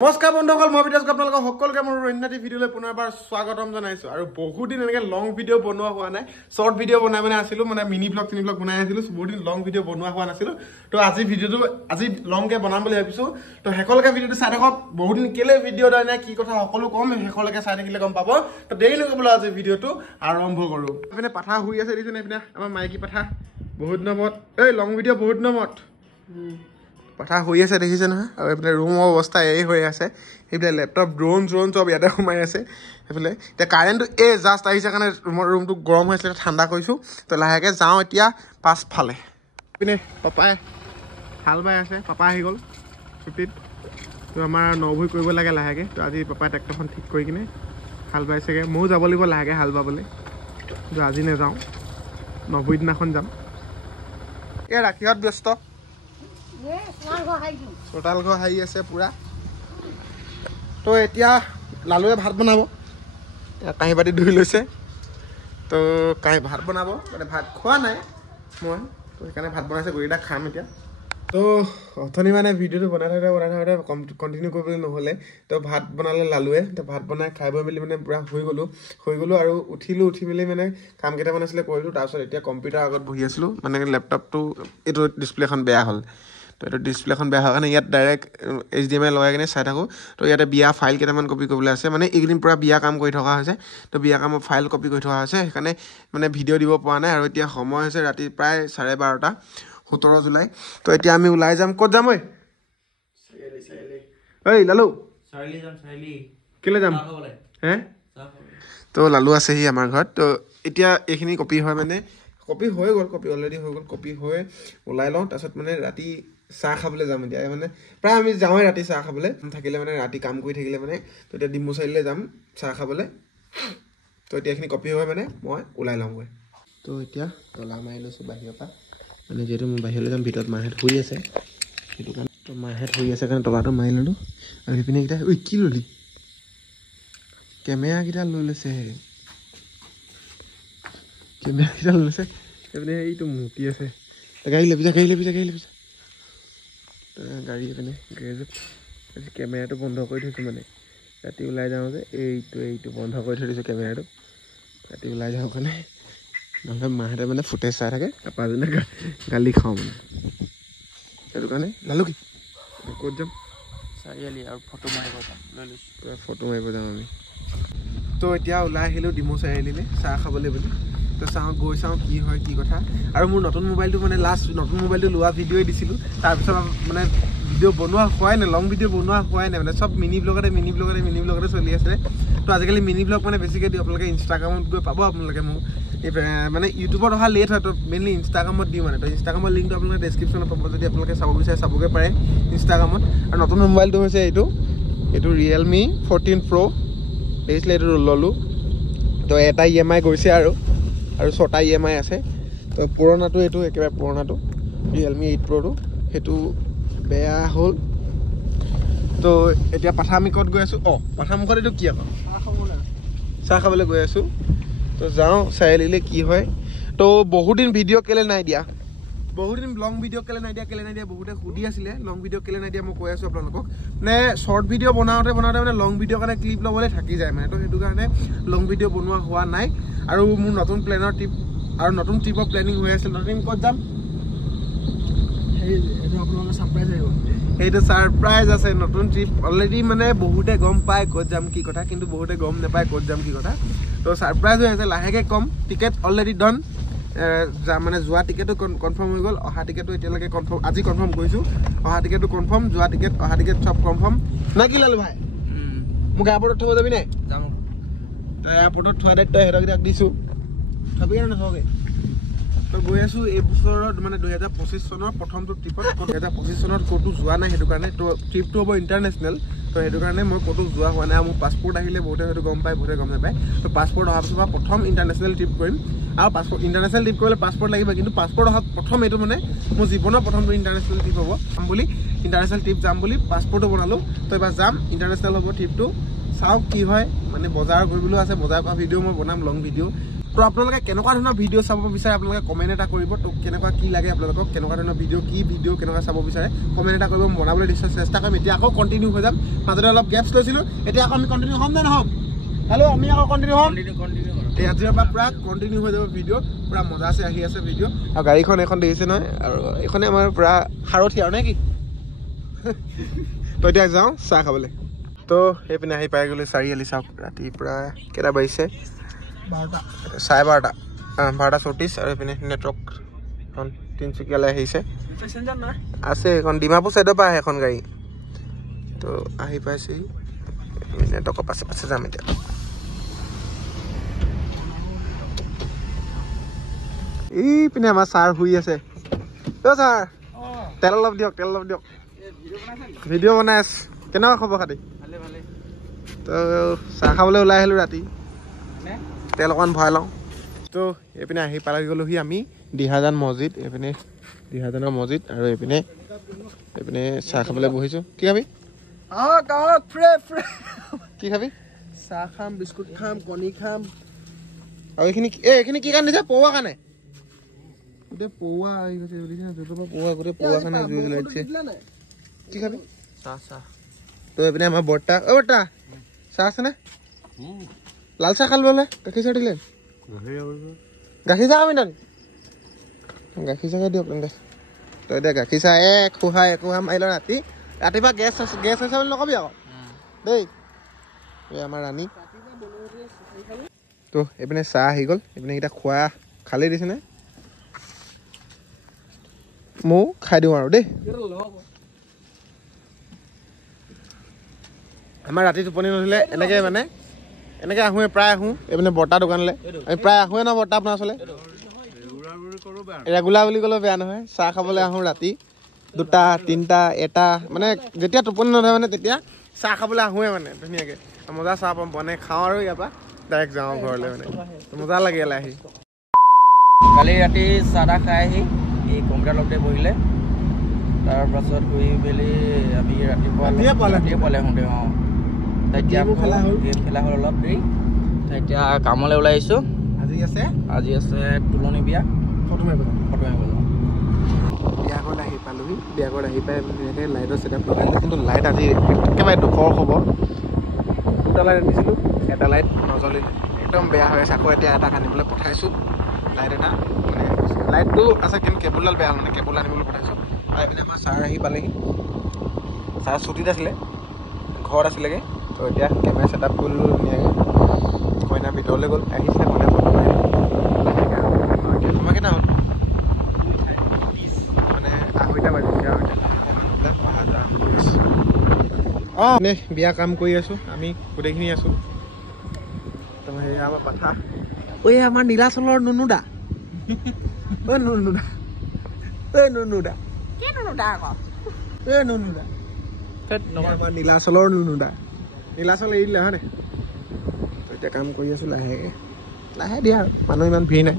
নমস্কাৰ বন্ধুসকল মই বিদেশ আপোনালোকক সকলোকে মোৰ অন্যটি ভিডিঅ'লৈ পুনৰবাৰ স্বাগতম জনাইছো আৰু বহুত দিন এনেকৈ লং ভিডিঅ' বনোৱা হোৱা নাই শৰ্ট ভিডিঅ' বনাই আছিলোঁ মানে মিনি ব্লগ তিনি ব্লগ বনাই আছিলোঁ বহুত দিন লং ভিডিঅ' বনোৱা হোৱা নাছিল তো আজি ভিডিঅ'টো আজি লংকৈ বনাম বুলি ভাবিছোঁ তো শেষলৈকে ভিডিঅ'টো চাই থাকক বহুত দিন কেলে ভিডিঅ' দিয়া নাই কি কথা সকলো কম শেষলৈকে চাই থাকিলে গম পাব তো দেৰি নকৰিবলৈ আজি ভিডিঅ'টো আৰম্ভ কৰোঁ এইপিনে পাঠা শুই আছে দেখিছেনে এইপিনে আমাৰ মাইকী পাঠা বহুত নম্বৰত এই লং ভিডিঅ' বহুত নম্বৰত পাঠা শুই আছে দেখিছে নহয় আৰু এইফালে ৰুমৰ অৱস্থা এই হৈ আছে এইফালে লেপটপ ড্ৰোন চব ইয়াতে সোমাই আছে এইফালে এতিয়া কাৰেণ্টটো এই জাষ্ট আহিছে কাৰণে ৰুমটো গৰম হৈ আছিলে ঠাণ্ডা কৰিছোঁ তো লাহেকৈ যাওঁ এতিয়া পাছফালে পিনে পাপাই হাল বাই আছে পাপা আহি গ'ল ছুটিত তো আমাৰ নভুই কৰিব লাগে লাহেকৈ তো আজি পাপাই ট্ৰেক্টৰখন ঠিক কৰি কিনে হাল বাইছেগৈ ময়ো যাব লাগিব লাহেকৈ হাল বাবলৈ কিন্তু আজি নাযাওঁ নভুই দিনাখন যাম এই ৰাখিহঁত ব্যস্ত চোতাল ঘৰ হাৰি আছে পুৰা তো এতিয়া লালুৱে ভাত বনাব কাঁহী বাতি ধুই লৈছে তো কাঁহী ভাত বনাব মানে ভাত খোৱা নাই মই তো সেইকাৰণে ভাত বনাইছে গোটেইকেইটা খাম এতিয়া তো অথনি মানে ভিডিঅ'টো বনাই থাকোঁতে কণ্টিনিউ কৰিবলৈ নহ'লে তো ভাত বনালে লালুৱে তো ভাত বনাই খাই বৈ মেলি মানে পূৰা শুই গ'লোঁ আৰু উঠি মেলি মানে কাম কেইটামান আছিলে কৰিলোঁ তাৰপিছত এতিয়া কম্পিউটাৰ আগত বহি আছিলোঁ মানে লেপটপটো এইটো ডিছপ্লেখন বেয়া হ'ল তো এইটো ডিছপ্লেখন বেয়া হোৱাৰ কাৰণে ইয়াত ডাইৰেক্ট HDMI লগাই কিনে চাই থাকোঁ তো ইয়াতে বিয়া ফাইল কেইটামান কপি কৰিবলৈ আছে মানে এইকেইদিন পূৰা বিয়া কাম কৰি থকা হৈছে তো বিয়া কামৰ ফাইল কপি কৰি থকা হৈছে সেইকাৰণে মানে ভিডিঅ' দিব পৰা নাই আৰু এতিয়া সময় হৈছে ৰাতি প্ৰায় 12:30 17 জুলাই তো এতিয়া আমি ওলাই যাম ক'ত যাম ঐ লালু কেলৈ যাম হে তো লালু আছেহি আমাৰ ঘৰত তো এতিয়া এইখিনি কপি হয় মানে কপি হৈ গ'ল কপি অলৰেডি হৈ গ'ল কপি হৈ ওলাই লওঁ তাৰপিছত মানে ৰাতি চাহ খাবলৈ যাম এতিয়া মানে প্ৰায় আমি যাওঁৱে ৰাতি চাহ খাবলৈ থাকিলে মানে ৰাতি কাম কৰি থাকিলে মানে তো এতিয়া ডিম্বু চাৰিআলিলৈ যাম চাহ খাবলৈ তো এতিয়া এইখিনি কপি হৈ মানে মই ওলাই লওঁগৈ তো এতিয়া তলা মাৰি লৈছোঁ বাহিৰৰ পৰা মানে যিহেতু মই বাহিৰলৈ যাম ভিতৰত মাহঁত শুই আছে সেইটো কাৰণে তো মাহঁত শুই আছে কাৰণে তলাটো মাৰি ল'লোঁ আৰু সেইপিনে কেইটা ঐ কি ল'লি কেমেৰাকেইটা লৈ লৈছে কেমেৰাকেইটা লৈ লৈছে সেইপিনে এইটো মূৰ্তি আছে গাড়ী লেপিছা গাড়ী এপিনে গেৰেজত আজি কেমেৰাটো বন্ধ কৰি থৈছোঁ মানে ৰাতি ওলাই যাওঁ যে এইটো বন্ধ কৰি থৈ দিছোঁ কেমেৰাটো ৰাতি ওলাই যাওঁ কাৰণে নহ'লে মাহঁতে মানে ফুটেজ চাই থাকে পাপাজনে গালি খাওঁ মানে সেইটো কাৰণে লালু কি ক'ত যাম চাৰিআলি আৰু ফটো মাৰিব যাম লৈ লৈছোঁ ফটো মাৰিব যাম আমি তো এতিয়া ওলাই আহিলোঁ ডিমৌ চাৰিআলিলৈ চাহ খাবলৈ বুলি তো গৈ চাওঁ কি হয় কি কথা আৰু মোৰ নতুন মোবাইলটো মানে নতুন মোবাইলটো লোৱা ভিডিঅ'ই দিছিলোঁ তাৰপিছত মানে ভিডিঅ' বনোৱা হোৱাই নাই লং ভিডিঅ' বনোৱা হোৱাই নাই মানে চব মিনি ব্লগতে চলি আছে তো আজিকালি মিনি ব্লগ মানে বেছিকৈ দিওঁ আপোনালোকে ইনষ্টাগ্ৰামত গৈ পাব আপোনালোকে মোক মানে ইউটিউবত অহা লেট হয় তো মেইনলি ইনষ্টাগ্ৰামত দিওঁ মানে তো ইনষ্টাগ্ৰামৰ লিংকটো আপোনালোকে ডেছক্ৰিপশ্যনত পাব যদি আপোনালোকে চাব বিচাৰে চাবগৈ পাৰে ইনষ্টাগ্ৰামত আৰু নতুন মোবাইলটো হৈছে এইটো Realme 14 Pro দেখিছিলে এইটো ল'লোঁ তো এটা EMI গৈছে আৰু 6টা EMI আছে তো পুৰণাটো এইটো একেবাৰে পুৰণাটো Realme 8 Proটো সেইটো বেয়া হ'ল তো এতিয়া পাঠামুখত গৈ আছোঁ পাঠামুখত এইটো কি আকৌ চাহ খাবলৈ গৈ আছোঁ তো যাওঁ চাৰিআলিলৈ কি হয় তো বহুদিন ভিডিঅ' কেলৈ নাই দিয়া বহুদিন লং ভিডিঅ' কেলৈ নাই দিয়া বহুতে সুধি আছিলে লং ভিডিঅ' কেলৈ নাই দিয়া মই কৈ আছোঁ আপোনালোকক মানে শ্বৰ্ট ভিডিঅ' বনাওঁতে মানে লং ভিডিঅ'ৰ কাৰণে ক্লিপ ল'বলৈ থাকি যায় মানে তো সেইটো কাৰণে লং ভিডিঅ' বনোৱা হোৱা নাই আৰু মোৰ নতুন প্লেনৰ ট্ৰিপ আৰু নতুন ট্ৰিপৰ প্লেনিং হৈ আছিল নতুন ক'ত যাম সেইটো আপোনালোকৰ ছাৰপ্ৰাইজ আহিব সেইটো ছাৰপ্ৰাইজ আছে নতুন ট্ৰিপ অলৰেডি মানে বহুতে গম পায় ক'ত যাম কি কথা কিন্তু বহুতে গম নাপায় ক'ত যাম কি কথা তো ছাৰপ্ৰাইজ হৈ আছে লাহেকৈ কম টিকেট অলৰেডি ডন মানে যোৱা টিকেটো কনফাৰ্ম হৈ গ'ল অহা টিকেটো এতিয়ালৈকে কনফাৰ্ম আজি কনফাৰ্ম কৰিছোঁ অহা টিকেটো কনফাৰ্ম যোৱা টিকেট অহা টিকেট চব কনফাৰ্ম না কি লালু ভাই মোক এয়াৰপৰ্টত থ'ব যাবি নাই যাম তই এয়াৰপৰ্টত থোৱা দায়িত্ব সিহঁতকেইটাক দিছোঁ থবি নে নথবি তই গৈ আছোঁ এই বছৰত মানে 2025 চনৰ প্ৰথমটো ট্ৰিপত 2025 চনত ক'তো যোৱা নাই সেইটো কাৰণে তো ট্ৰিপটো হ'ব ইণ্টাৰনেশ্যনেল তো সেইটো কাৰণে মই ক'তো যোৱা হোৱা নাই আৰু মোৰ পাছপৰ্ট আহিলে বহুতে হয়তো গম পায় বহুতে গম নাপায় তো পাছপৰ্ট অহাৰ পিছৰ পৰা প্ৰথম ইণ্টাৰনেশ্যনেল ট্ৰিপ কৰিম আৰু ইণ্টাৰনেশ্যনেল ট্ৰিপ কৰিলে পাছপৰ্ট লাগিব কিন্তু পাছপৰ্ট অহা প্ৰথম এইটো মানে মোৰ জীৱনৰ প্ৰথমটো ইণ্টাৰনেশ্যনেল ট্ৰিপ হ'ব ইণ্টাৰনেশ্যনেল ট্ৰিপ যাম বুলি পাছপৰ্টো বনালোঁ তো এবাৰ যাম ইণ্টাৰনেশ্যনেল হ'ব ট্ৰিপটো চাওক কি হয় মানে বজাৰ কৰিবলৈও আছে বজাৰ কৰা ভিডিঅ' মই বনাম লং ভিডিঅ' তো আপোনালোকে কেনেকুৱা ধৰণৰ ভিডিঅ' চাব বিচাৰে আপোনালোকে কমেণ্ট এটা কৰিব তো কেনেকুৱা কি লাগে আপোনালোকক কেনেকুৱা ধৰণৰ ভিডিঅ' কেনেকুৱা চাব বিচাৰে কমেণ্ট এটা কৰিব বনাবলৈ নিশ্চয় চেষ্টা কৰিম এতিয়া আকৌ কণ্টিনিউ হৈ যাম মাজতে অলপ গেপছ লৈছিলোঁ এতিয়া আকৌ আমি কণ্টিনিউ হ'ম নে নহ'ম হেল্ল' আমি আকৌ কণ্টিনিউ হ'ম এই আজিৰ পৰা পূৰা কণ্টিনিউ হৈ যাব ভিডিঅ' পূৰা মজা আছে আহি আছে ভিডিঅ' আৰু গাড়ীখন এখন দেখিছে নহয় আৰু এইখনে আমাৰ পূৰা সাৰথি আৰু নে কি তো এতিয়া যাওঁ চাহ খাবলৈ তো সেইপিনে আহি পাই গ'লো চাৰিআলি চাওক ৰাতি প্ৰায় কেইটা বাজিছে 12:30 12:34 আৰু এইপিনে নেটৱৰ্ক এখন তিনিচুকীয়ালৈ আহিছে আছে এখন ডিমাপুৰ ছাইডৰ পৰা আহে এখন গাড়ী তো আহি পাইছেহি নেটৱৰ্কৰ পাছে পাছে যাম এতিয়া এইপিনে আমাৰ ছাৰ শুই আছে অ' ছাৰ তেল অলপ দিয়ক ভিডিঅ' বনাই আছো কেনেকুৱা খবৰ খাতি তো চাহ খাবলৈ ওলাই আহিলোঁ ৰাতি তেল অকণমান ভৰাই লওঁ তো এইপিনে আহি পাই গ'লোহি আমি দিহাজান মছজিদ এইপিনে দিহাজানৰ মছজিদ আৰু এইপিনে চাহ খাবলৈ বহিছোঁ কি খাবি কি খাবি চাহ খাম বিস্কুট খাম কণী খাম আৰু এইখিনি কি কাৰণে দিছে পৌৱা কাৰণে গোটেই পৌৱা আহি গৈছে গোটেই পৌৱা কাৰণে জুই জ্বলাইছে কি খাবি চাহ তো এইপিনে আমাৰ বৰ্তা বৰ্তা চাহ আছেনে লাল চাহ খাল বোলে গাখীৰ চাহ দিলে গাখীৰ চাহ খাবি নাই গাখীৰ চাহে দিয়ক তেন্তে তই এতিয়া গাখীৰ চাহ একোহা মাৰি লওঁ ৰাতিপুৱা গেছ হৈছে বুলি নকবি আকৌ দেই এই আমাৰ ৰাণী তো এইপিনে চাহ আহি গ'ল এইপিনে এইকেইটা খোৱা খালি দিছেনে ময়ো খাই দিওঁ আৰু দেই আমাৰ ৰাতি টোপনি নধৰিলে এনেকৈ আহোঁ প্ৰায় আহোঁ এইপিনে বৰ্তা দোকানলৈ আমি প্ৰায় আহোঁৱে ন বৰ্তা আপোনাৰ ওচৰলৈ ৰেগুলাৰ বুলি ক'লেও বেয়া নহয় চাহ খাবলৈ আহোঁ ৰাতি 2টা 3টা 1টা মানে যেতিয়া টোপনি নধৰে মানে তেতিয়া চাহ খাবলৈ আহোঁৱে মানে ধুনীয়াকৈ মজা চাহ পাম বনাই খাওঁ আৰু ইয়াৰ পৰা ডাইৰেক্ট যাওঁ ঘৰলৈ মানে মজা লাগে ইয়ালৈ আহি কালি ৰাতি চাহ তাহ খাই আহি এই কম্পিউটাৰ লগতে বহিলে তাৰপাছত শুই মেলি আমি ৰাতিপুৱা পালে আহোঁতে তেতিয়া গেম খেলা হ'ল অলপ দেৰি এতিয়া কামলৈ ওলাই আহিছোঁ আজি আছে তুলনি বিয়া ফটো মাৰিব বিয়াঘৰত আহি পালোহি বিয়াঘৰত আহি পাই ধুনীয়াকৈ লাইটৰ ছেটআপ লগাইলে কিন্তু লাইট আজি একেবাৰে দুখৰ খবৰ 2টা লাইট আনিছিলোঁ 1টা লাইট নজ্বলিলে একদম বেয়া হৈ আছে আকৌ এতিয়া এটা আনিবলৈ পঠাইছোঁ লাইট এটা মানে লাইটটো আছে কিন্তু কেবুলডাল বেয়া মানে কেবুল আনিবলৈ পঠাইছোঁ আৰু এইপিনে আমাৰ ছাৰ আহি পালেহি ছাৰ ছুটীত আছিলে ঘৰত আছিলেগৈ তো এতিয়া কেমেৰা ছেটআপ কৰিলোঁ ধুনীয়াকৈ কইনা ভিতৰলৈ গ'ল আহিছিলে কইনা ফটো মাৰিলে সময় কেইটা হ'ল মানে 2:30 বাজিছে অঁ নে বিয়া কাম কৰি আছোঁ আমি গোটেইখিনি আছোঁ তো সেয়া আমাৰ পাঠা ঐ আমাৰ নীলাচলৰ নুনুদা নুনুদা আমাৰ নীলাচলৰ নুনুদা নীলাচল এৰি দিলে হয় নাই তো এতিয়া কাম কৰি আছোঁ লাহে দিয়া আৰু মানুহ ইমান ভিৰ নাই